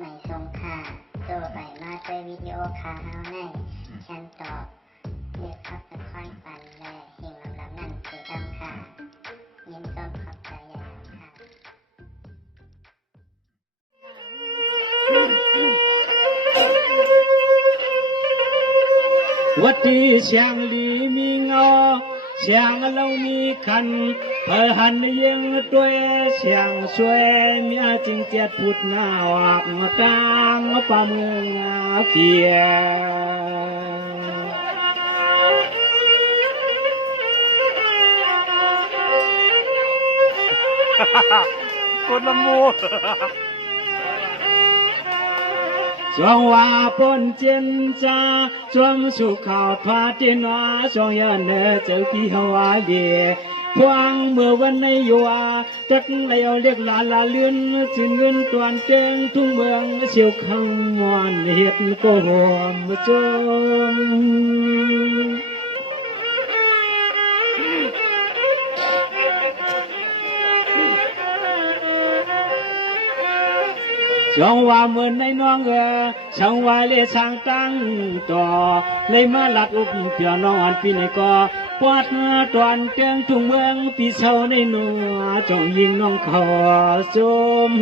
ไม่ทรงค่าตัวใบมาด้วยวิดีโอคาเฮาในฉันตอบเลือกขับเป็นค่อยปันและเฮงลำนั่นคือดำค่ะยินต้นขอบใจใหญ่ค่ะวัดที่เชียงลีมีเงาเชียงเรามีคันเพื่อหันยังตัวเชียงช่วยเมียจึงเจ็ดพุทธนาวักมาตั้งป่าเมืองเพียคนละมูจงว่าปนเจนจ้าจวมสุขาวทวาจินวาจงยันเนเจ้าพี่ฮวาเดียพวงเมื่อวันในยัวจักเลี้ยวเรียกลาลาเลื่อนสิเงินตวนเจงทุ่งเมืองเสียวคำมวนเฮ็ดโกหมจมช่องว่าเมื่อในน้องช่องว่าเลช่างตั้งต่อเลยมาลัดอุบเปียน้องอันปีในก็ปวดตอนเตียงทุ่งเมืองปีเศร้าในนัวจ้องยิงน้องเขาจม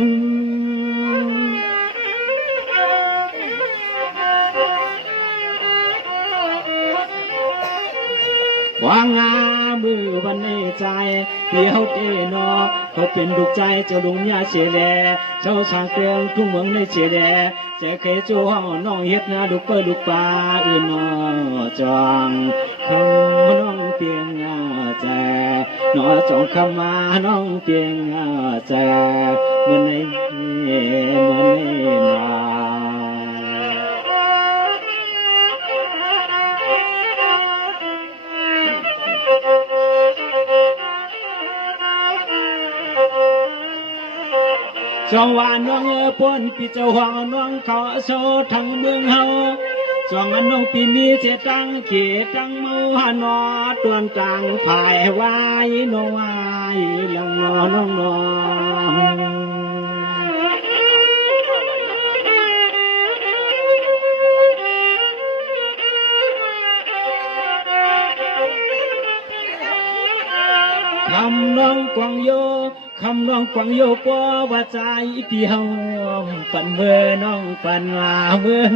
วางงามือวันในใจเดียวเตนอเขาเป็นลูกใจเจ้าลุงยาเสียแลเจ้าช่างเกลียงทุ่งเมืองในเสียแลเจ้าเคยจูห้องน้องเฮ็ดนาลูกเปิ้ลลูกปลาอื่นนอจองคำน้องเพียงใจนอจองคำมาน้องเพียงใจเมื่อในนาจองว่าน้องปนปีเจ้าห้องน้องเขาโซทั้งเมืองเฮาจองน้องปีมีเจตังเขตังเมาหานอตวนตังภายวายน้องวายลังนอน้องนอคำน้องกวางโยคำน้องกวางโยปัวว่าใจพี่เฮาปั่นเมื่อน้องปั่นมาเมือง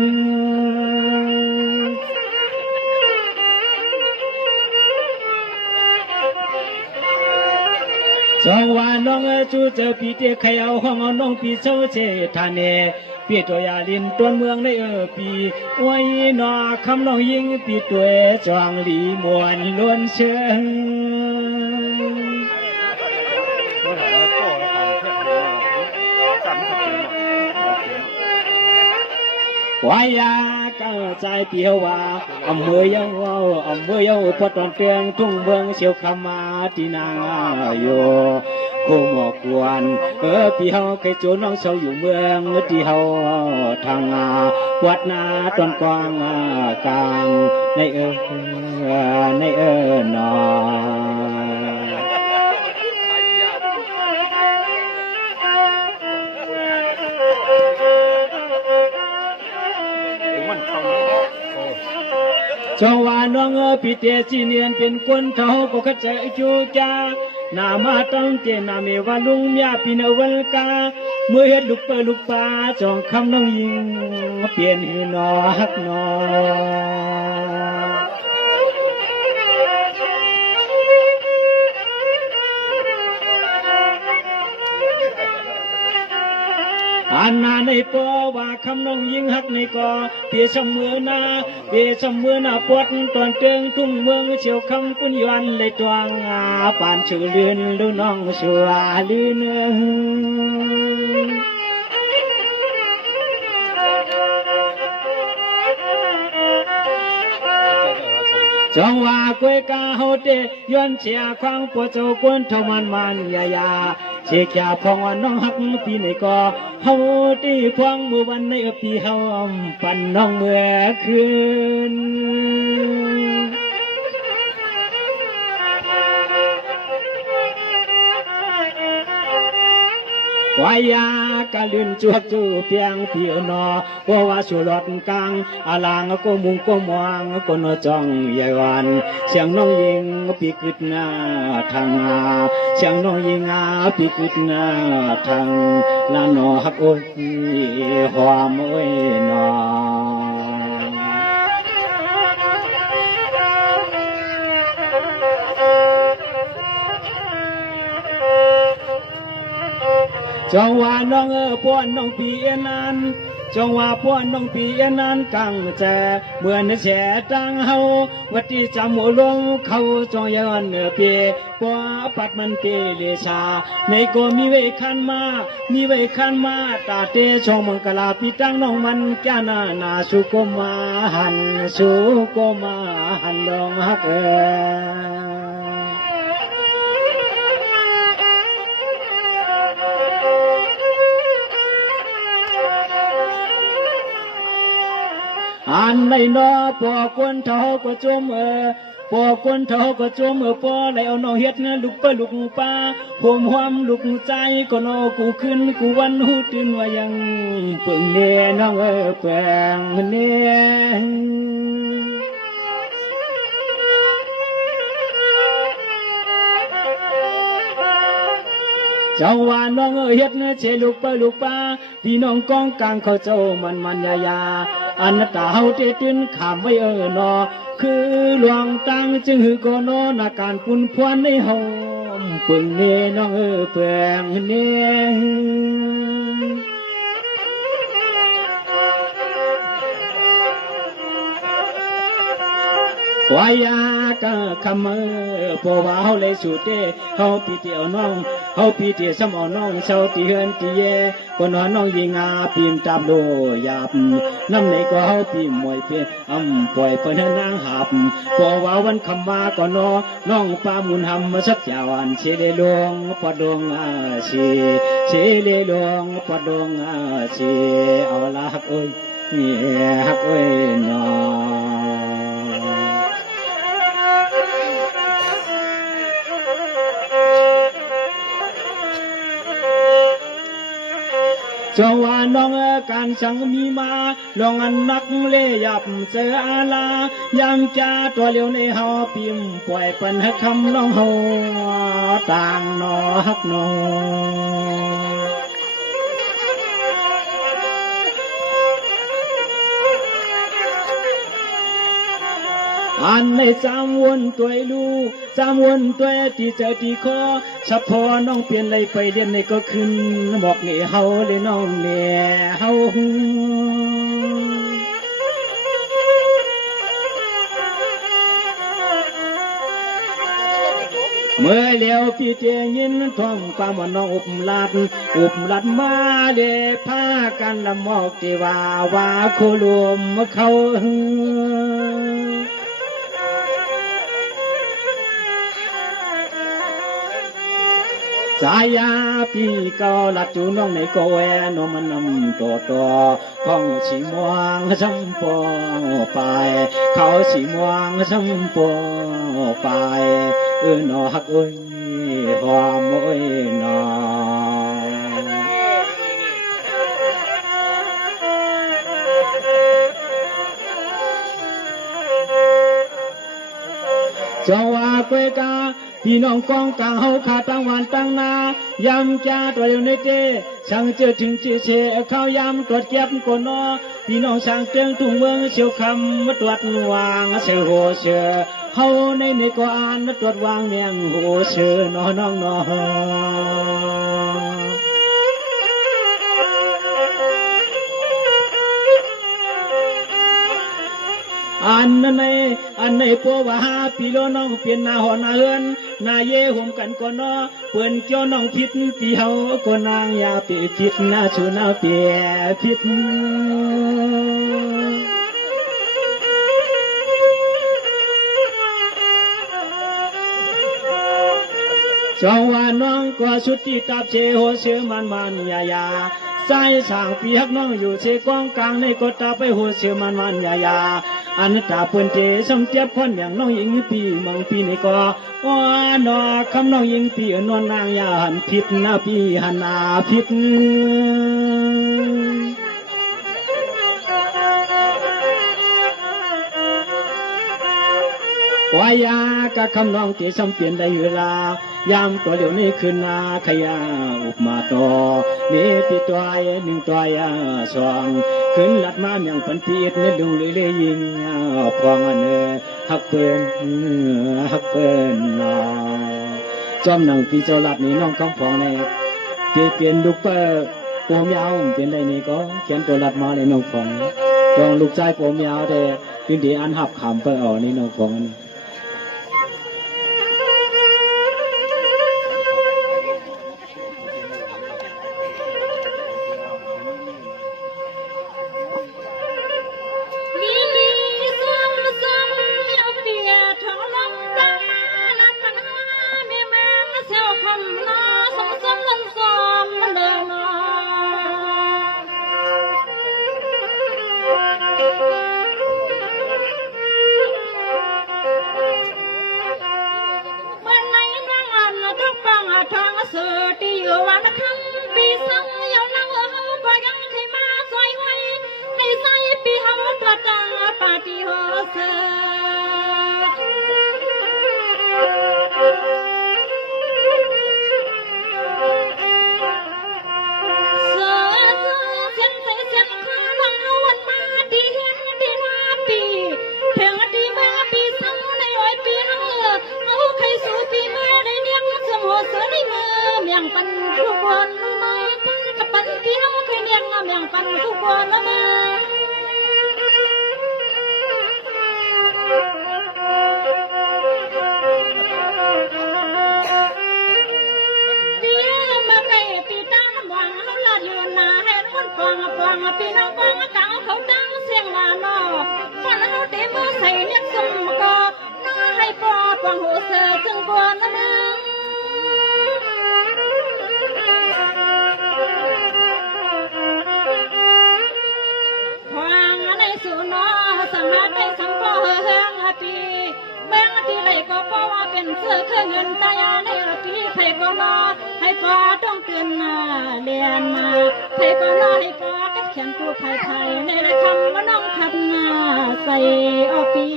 จองว่าน้องจูเจอปีเตะใครเอาห้องน้องปีเจ้าเจทานเนปีตัวยาลินต้นเมืองในปีไว้นอคำน้องยิงปีตัวจองหลีมวนล้วนเชิงวายาก็ใจเปียวว่าอำเภอเยาพอตอนเตียงทุ่งเมืองเชียวคำมาที่นางอยู่คู่หมอกวนพี่เฮาเคยโจน้องเชาอยู่เมืองที่เฮาทางวัดนาตอนกวางกลางในนอจงว่าน้องพี่เตจีเนียนเป็นคนเขาก็เข้าใจจูจ้านามาตั้งเจนาเมวาลุงเมียปีนวัลกาเมื่อเห็นลูกเปิดลูกปลาจองคำน้องยิงเปลี่ยนหือนอฮักนออันนาในปอว่าคำน้องยิงหักในกอเปียชมเมื่อนาปวดตอนเติงทุ่งเมืองเชียวคำปุญญวันเลยตวงป่านชื่อเลือนดูน้องชัวลืนจงว่ากวยกาโฮเตย้อนเชียควางปวดเจ้ากวนทมันยาเชียแก่พองวันน้องหักปีในกอเฮาตีพวงมือวันในปีเฮาปั่นน้องเมื่อคืน ว วายากะลืนจวกจูเปียงเปียวนอว่าสุรดกังอาลางก็มุงก็มองก็นจ้องใหญ่วันเสียงน้องยิงปีกึดหน้าทางเสียงน้องยิงปีกึดหน้าทางลานอฮักโอ้ยหอมโอ้ยนอจงว่าน้องป้อนน้องปีนั้นจงว่าป้อนน้องปีนั้นกังแจเมื่อในแฉตังเฮาวัดที่จำหัวลงเขาจงย้อนเปียป้าปัดมันเกเลชาในก็มีไว้คันมามีไว้คันมาตาเตชงมังกลาปีตังน้องมันแก่นาสุกมาหันสุกมาหันลงฮักอันในนอปอคนเท่าก็จมปอคนเท่าก็จมปอแล้วน้องเฮ็ดนะลูกปะลูกป้าผมหวมลูกใจก็นอกูขึ้นกูวันหูตื่นว่ายังเปิ่งเนน้องแปลงเนเจ้าว่าน้องเฮ็ดเชลูกปะลูกป้าพี่น้องกองกลางเขาเจ้ามันยาอันตาเฮาเตตื่นขามไว้นอคือหลวงตังจึงหือก็นอนาการปุ่นพวนในเฮาเปิ่งเนน้องแปลงเนวายากะคำพอว่าเฮาเลยสุดเด้เฮาปีเตียวน้องเฮาปีเตียสมอน้องเช้าตีเฮือนตีเยก็นอนน้องยิงปีมตามโลหยาบน้ำไหนก็เฮาปีมวยเปปล่อยเปิ้นนางหับพอว่าวันคำว่าก็นอน้องปามุนหำมาสักยาวันเชเลลงปะดงเชเลลงปะดงเชเอาละฮักเอ้ยนี่ฮักเอ้ยนอจงว่าน้องการสังมีมาลองอันนักเล่ยับเจออาลายามจ้าตัวเลี้ยวในเฮาพิมปล่อยปันให้คำน้องเฮาต่างนอฮักน้องอันในจำวนตัวลูกจำวนตัวที่ใจที่คอเฉพาะน้องเปลี่ยนเลยไปเรียนในก็ขึ้นบอกนี่เฮาเลยน้องเนี่ยเฮาเมื่อเลี้ยวพี่เจยินท่องความว่าน้องอุบลัดมาเดพากันละมอกที่ว่าโคลมเขาสายาพี่เก่าลัดจูน้องในโกแวนมันนำตัวห้องสีม่วงชมปอไปเขาสีม่วงชมปอไปนอฮักเอ้ยหอมเอ้ยนอเจ้าว่าเกวกาพี่น้องกองกลางเฮาขาตั้งวันตั้งนายำจ้าตัวเดียวในเจช่างเจอถึงเจเชเข้ายำตรวจเก็บกนอพี่น้องช่างเตียงทุ่งเมืองเชียวคำมาตรวจวางเชียวโหเชื่อเฮาในก็อ่านมาตรวจวางเนียงโหเชื่อนอน้องนออันในปัวว่าปีโลน้องเปลี่ยนนาหอนาเฮือนนาเย่ห่มกันก็นอเปิ้นเกี่ยวน้องพิษปีเฮาก็นางยาเปียพิษนาชูนาเปียพิษจ จองว่าน้องกว่าชุดที่ตับเชหัวเชื่อมันยาใจช่างปีฮักน้องอยู่เชกองกลางในกดตาไปหัวเชื่อมันยาอันตาเปิ้นเจสมเจ็บคนอย่างน้องหญิงปีมังปีนี่ก็ว่าดอกคำน้องหญิงปีนวลนางยาหันผิดนะปีหันนาผิดวายากะคำน้องที่สมเปลี่ยนได้เวลายามตัวเหลียวนี้คืนนาขยาอุบมาต่อมีปีตัวหนึ่งตัวสองขึ้นลัดมาอย่างพันปีดในดูเลยยิงพองเนื้อฮักเปิ้นจอมหนังปีเจ้าลัดนี่น้องคำพองในเปลี่ยนลูกเปิ้ลโปมยาวเปลี่ยนได้นี่ก็เขียนตัวลัดมาในน้องพองจองลูกชายโปมยาวแต่ขึ้นดีอันหับขำเปิ้ลอ๋อนี่น้องพองพี่น้องฟังเก่าเขาดังเสียงว่าน้อฟันเขาเตะมือใส่เรียกสุ่มก็น้อให้ปอดฟังหัวเสือจึงกวนละนึงฟังในสุนอสมัครได้สังปอเฮืองปีแบงที่ไหลก็เพราะว่าเป็นเสื้อเครื่องเงินตายาในปีไผ่ก็นอให้ปอต้องเตือนเรียนไผ่ก็นอให้ปอเขียนกูไทยในละคำว่าน้องขับมาใส่อปี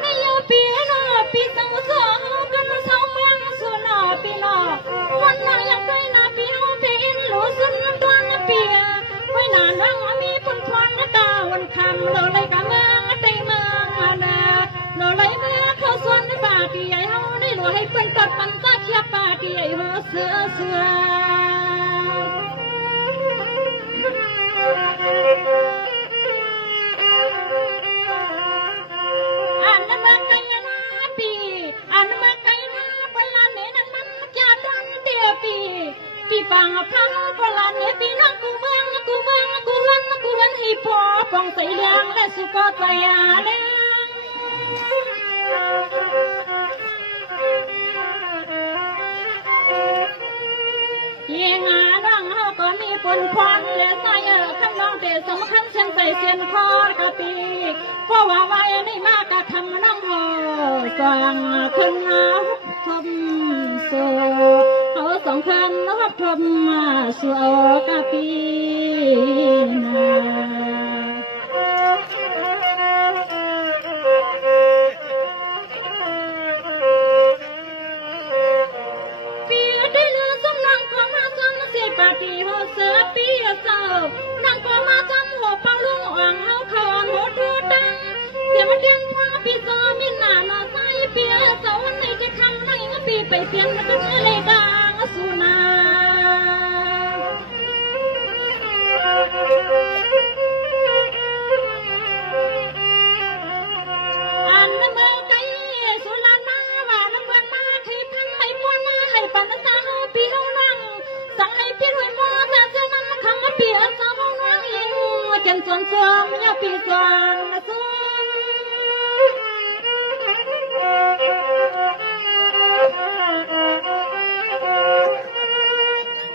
ในปีนอปีสังสองกันสองเมืองสุนอปีนอวันน้อยยังด้วยนาปีเอาไปอินหลูสุนตัวนาปีไว้นานว่างมีปุ่นพรตาวันคำเราเลยกะเมืองใจเมืองนาเราเลยเมื่อเขาส่วนในป่าที่ใหญ่เฮาได้หลวให้เป็นตัดปันตาเขียบป่าที่ใหญ่หัวเสืออันนั้นมาไกลนาปีอันนั้นมาไกลนาเวลาเนี่ยนั้นมันจะดันเดียปีปังพังเวลาเนี่ยปีนักกูเมืองกูวันให้พอปองใส่เลี้ยงและสุก็ใจเลี้ยงยังงาดังเฮาก็มีปนพรและใส่คำน้องเตะสำคัญเส้นใส่เสียนคอกะปีเพราะว่าไว้ในมากกะทำน้องหอสั่งขึ้นทมโซเขาสองคนรับทมสู่กะปีนาปีหัวเสือปีเศร้านั่งก็มาจำหัวปังลุงอ่างเฮาเขาอ่างหัวทูดังเสียมาเดียงว่าปีโซมีหน้าหน้าใสปีเศร้าวันไหนจะคำไหนปีไปเปลี่ยนมาตุ้งเลยดังสุนาอันนั้นเมื่อไกลสุลานมาว่าน้ำเบิดมาให้พันให้ปวนมาให้ปันตาเฮาปีเฮานั่งสั่งให้พี่รวย สวมยาปีสวงสวม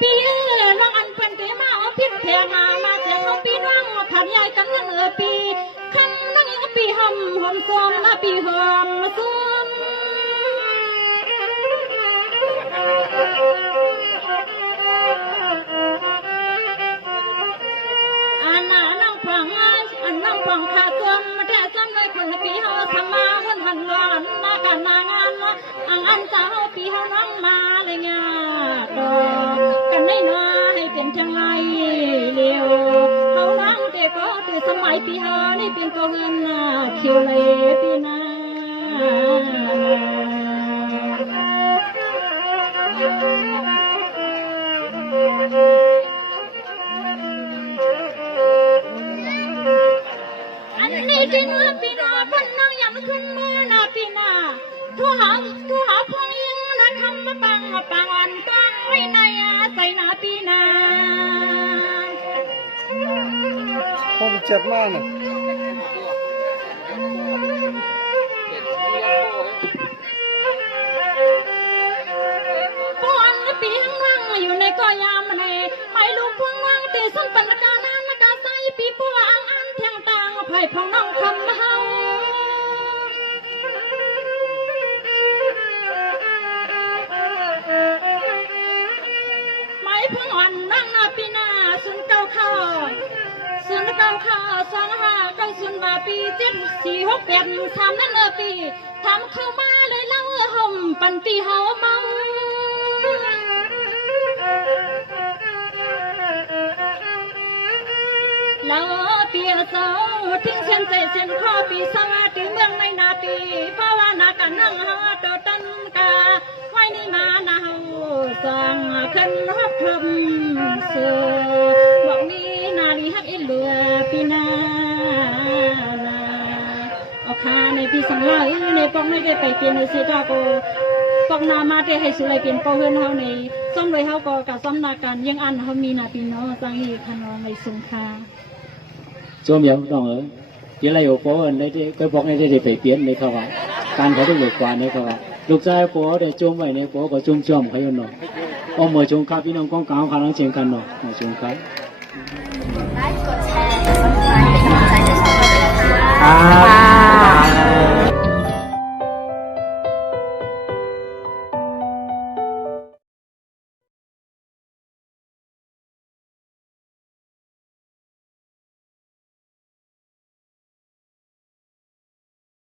ปีน้องอันเป็นเตมาเอาพิษแทงมาเจ้าปีน้องขับยายกำลังปีคำนั่งปีหอมสวมนะปีหอมสวมฟังข้าตัวมาแท้ซ้ำเลยคนปีเฮาสมาวันหันหลอนมากันมางานอันเจ้าปีเฮาน้องมาเลยเนี่ยดอกกันได้น้อยให้เป็นจังไรเลี้ยวเฮานั่งแต่ก็คือสมัยปีเฮานี่เป็นก็เงินคิวเลยปีหน้าจริงปีนาพันนางยังขึ้นมือนาปีนาทุหาพงยังนะคำมาปังอันปังไว้ในใส่นาปีนาพอไปเจ็บมากเนี่ยพวงปีข้างล่างอยู่ในก็ยามในไม่ลูกพวงว่างแต่ส่งปันกานาละกาใส่ปีพวงอันเทียงต่างไผ่พองน้องคำเฮาไม่พงอ่อนนั่งนาปีนาสุนเก้าข้า2590มาปี7468 3นั่นปีทำเข้ามาเลยเล่าห่มปันปีเฮาเมาแล้วปีเจ้าทิ้งเส้นใจเส้นข้อปีสวัสดีเมืองในนาปีเพราะว่านากันนั่งหาโดตันกาไว้นี่มานาเฮาสั่งขึ้นฮอบพรมเสือบอกนี้นาดีฮักอิเหลือปีนาเอาคาในปีสังลายในปองไม่ได้ไปเปลี่ยนในเสียดาโกปองนามาได้ให้สุไรเปลี่ยนปองเฮือนเฮาในซ่อมเลยเฮาก็กับซ่อมนาการยังอันเฮามีนาปีเนาะจังอีคันน้องในสงคาโจมยังต้องที่ไรอยู่ปอในที่ก็บอกในที่ไปเปลี่ยนในเขาว่าการเขาต้องเบิกกว่าในเขาว่าลูกชายปอได้โจมไว้ในปอก็โจมเขาอยู่เนาะเอาหมอชงคาพี่น้องกองกลางพลังเชียงกันเนาะหมอชงคาไลค์กดแชร์กดซับสไครต์เป็นกำลังใจให้ช่องเราด้วยนะคะ